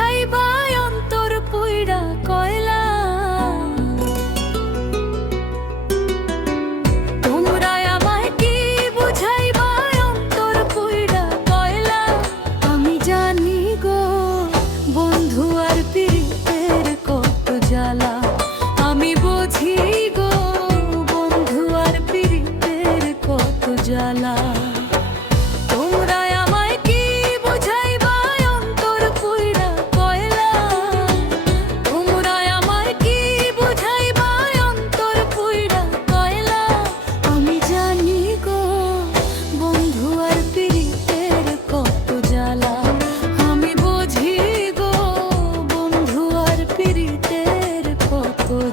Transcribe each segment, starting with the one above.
বুঝাইবা অন্তর পুইরা কয়লা। তোমরা আমায় কি বুঝাইবা অন্তর পুইরা কয়লা। আমি জানি গো বন্ধু আর পীড়িতের কত জ্বালা। আমি বুঝি গো বন্ধু আর পীড়িতের কত জ্বালা।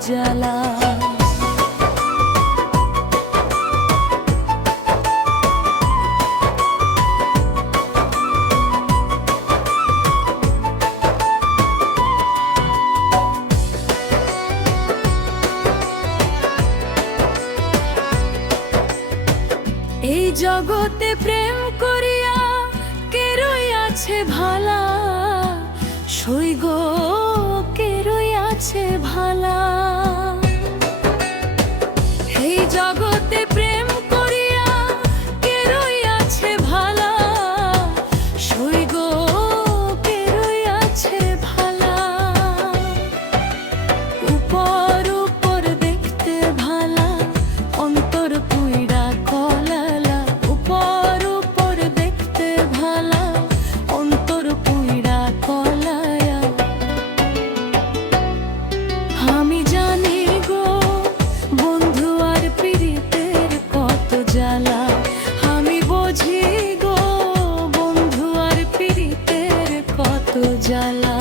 জ্বালা এই জগতে প্রেম করিয়া কে রইয়াছে ভালা। সইগ কে রইয়াছে ভালা। এই জগতে প্রেম করিয়া কে রইয়াছে ভালা। সইগ কে রইয়াছে ভালা। উপর উপর দেখতে ভালা অন্তর পুইরা কলালা। উপর উপর দেখতে ভালা অন্তর পুইরা কলায়া। আমি জানি গো বন্ধু আর পীড়িতের কত জ্বালা। আমি বুঝি গো বন্ধু আর পীড়িতের কত জ্বালা।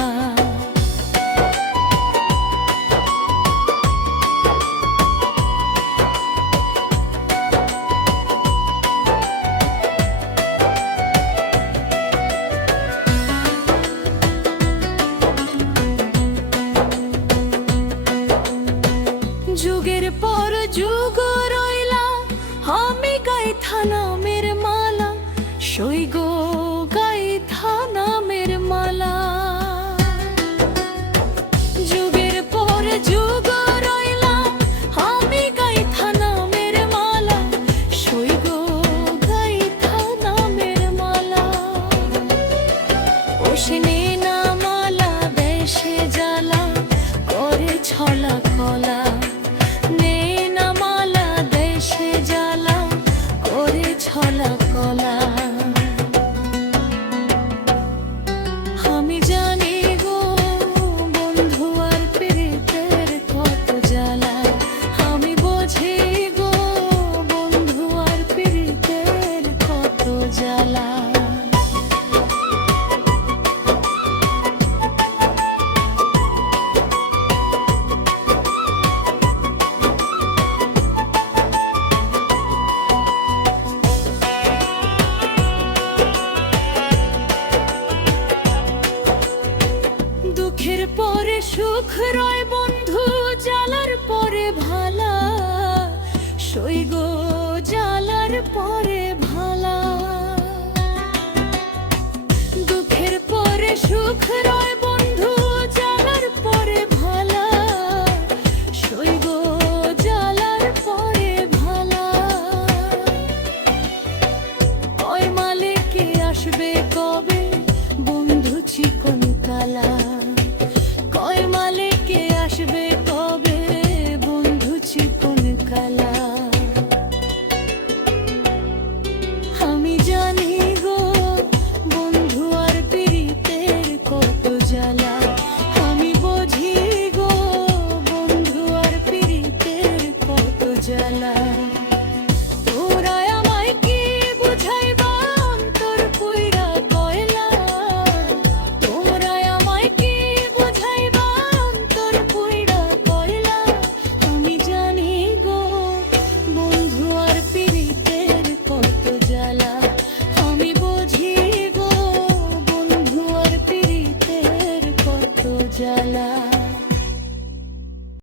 যুগের পর যুগ রইলা আমি গাইথা নামের মালা। সইগ গাইথা নামের মালা। যুগের পর যুগ রইলা আমি গাইথা নামের মালা। সইগ গাইথা নামের মালা। ওসেনে না মালা দেশে জ্বালা করে ছলা কলা। ছলা কলা। আমি জানি গো বন্ধু আর পীড়িতের কত জ্বালা। আমি বুঝি গো বন্ধু আর পীড়িতের কত জ্বালা। দুঃখের পরে সুখ রয় বন্ধু জ্বালার পরে ভালা। সইগ জ্বালার পরে ভালা। দুঃখের পরে সুখ রয় বন্ধু জ্বালার পরে ভালা। সইগ জ্বালার পরে ভালা। ওই মালিকে আসবে কবে বন্ধু চিকন কালা। কয় মালিকে আসবে কবে বন্ধু চিকন কালা। আমি জানি গো বন্ধু আর পীড়িতের কত জ্বালা। আমি বুঝি গো বন্ধু আর পীড়িতের কত জ্বালা। তোরা আমায় কি বুঝাইবা অন্তর পুইরা কয়লা। তোমরা আমায় কি বুঝাইবা অন্তর পুইরা কয়লা। আমি জানি গো বন্ধু আর পীড়িতের কত জ্বালা। আমি বুঝি গো বন্ধু আর পীড়িতের কত জ্বালা।